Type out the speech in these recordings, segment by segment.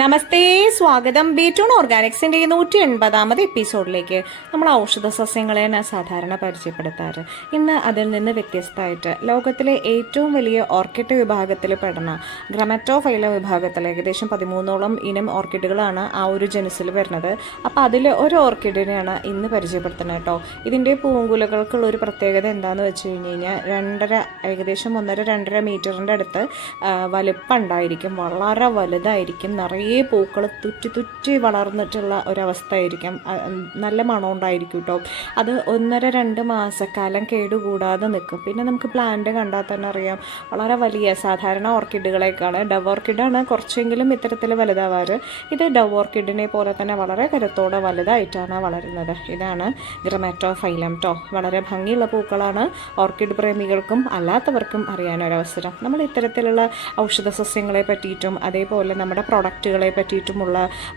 നമസ്തേ, സ്വാഗതം. ബി2 ഓർഗാനിക്സിൻ്റെ 180ാമത് എപ്പിസോഡിലേക്ക്. നമ്മൾ ഔഷധ സസ്യങ്ങളെയാണ് സാധാരണ പരിചയപ്പെടുത്താറ്. ഇന്ന് അതിൽ നിന്ന് വ്യത്യസ്തമായിട്ട് ലോകത്തിലെ ഏറ്റവും വലിയ ഓർക്കിഡ് വിഭാഗത്തിൽ പെടുന്ന ഗ്രമറ്റോഫൈല വിഭാഗത്തിൽ ഏകദേശം 13ഓളം ഇനം ഓർക്കിഡുകളാണ് ആ ഒരു ജനുസിൽ വരുന്നത്. അപ്പോൾ അതിൽ ഒരു ഓർക്കിഡിനെയാണ് ഇന്ന് പരിചയപ്പെടുത്തുന്നത് കേട്ടോ. ഇതിൻ്റെ പൂങ്കുലകൾക്കുള്ള ഒരു പ്രത്യേകത എന്താണെന്ന് വെച്ച് കഴിഞ്ഞ് കഴിഞ്ഞാൽ ഏകദേശം 1.5-2.5 മീറ്ററിൻ്റെ അടുത്ത് വലുപ്പം ഉണ്ടായിരിക്കും. വളരെ വലുതായിരിക്കും. നിറയെ പൂക്കൾ തുറ്റി വളർന്നിട്ടുള്ള ഒരവസ്ഥയായിരിക്കും. നല്ല മണം ഉണ്ടായിരിക്കും കേട്ടോ. അത് 1.5-2 മാസക്കാലം കേടുകൂടാതെ നിൽക്കും. പിന്നെ നമുക്ക് പ്ലാന്റ് കണ്ടാൽ തന്നെ അറിയാം, വളരെ വലിയ സാധാരണ ഓർക്കിഡുകളേക്കാണ്. ഡവ് ഓർക്കിഡാണ് കുറച്ചെങ്കിലും ഇത്തരത്തിൽ വലുതാവാറ്. ഇത് ഡവ് ഓർക്കിഡിനെ പോലെ തന്നെ വളരെ കരുത്തോടെ വലുതായിട്ടാണ് വളരുന്നത്. ഇതാണ് ഗ്രമാറ്റോഫൈലം കേട്ടോ. വളരെ ഭംഗിയുള്ള പൂക്കളാണ്. ഓർക്കിഡ് പ്രേമികൾക്കും അല്ലാത്തവർക്കും അറിയാനൊരവസരം. നമ്മൾ ഇത്തരത്തിലുള്ള ഔഷധ സസ്യങ്ങളെ പറ്റിയിട്ടും അതേപോലെ നമ്മുടെ പ്രൊഡക്റ്റുകളെ പറ്റിയിട്ടുമുള്ള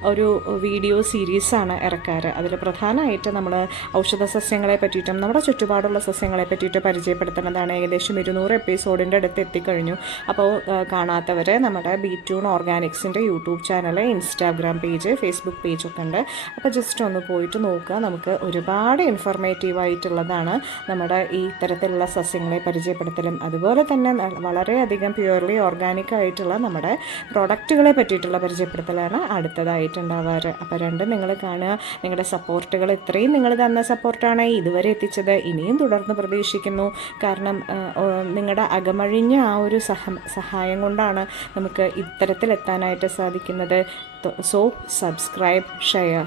ഒരു വീഡിയോ സീരീസാണ് ഇറക്കാറ്. അതിൽ പ്രധാനമായിട്ട് നമ്മൾ ഔഷധ സസ്യങ്ങളെ പറ്റിയിട്ടും നമ്മുടെ ചുറ്റുപാടുള്ള സസ്യങ്ങളെ പറ്റിയിട്ട് പരിചയപ്പെടുത്തുന്നതാണ്. ഏകദേശം 200 എപ്പിസോഡിൻ്റെ അടുത്ത് എത്തിക്കഴിഞ്ഞു. അപ്പോൾ കാണാത്തവർ നമ്മുടെ ബി2 ഓർഗാനിക്സിൻ്റെ YouTube channel, Instagram page, Facebook പേജൊക്കെ ഉണ്ട്. അപ്പോൾ ജസ്റ്റ് ഒന്ന് പോയിട്ട് നോക്കുക. നമുക്ക് ഒരുപാട് ഇൻഫർമേറ്റീവായിട്ടുള്ളതാണ് നമ്മുടെ ഈ ഇത്തരത്തിലുള്ള സസ്യങ്ങളെ പരിചയപ്പെടുത്തലും അതുപോലെ തന്നെ വളരെയധികം പ്യുവർലി ഓർഗാനിക് ആയിട്ടുള്ള നമ്മുടെ പ്രോഡക്റ്റുകളെ പറ്റിയിട്ടുള്ള പരിചയപ്പെടുത്തലാണ് അടുത്തതായിട്ടുണ്ടാവാറ്. അപ്പോൾ രണ്ടും നിങ്ങൾ കാണുക. നിങ്ങളുടെ സപ്പോർട്ടുകൾ, ഇത്രയും നിങ്ങൾ തന്ന സപ്പോർട്ടാണ് ഇതുവരെ എത്തിച്ചത്. ഇനിയും തുടർന്ന് പ്രതീക്ഷിക്കുന്നു. കാരണം നിങ്ങളുടെ അകമഴിഞ്ഞ ആ ഒരു സഹായം കൊണ്ടാണ് നമുക്ക് ഇത്തരത്തിലെത്താനായിട്ട് സാധിക്കുന്നത്. So subscribe, share.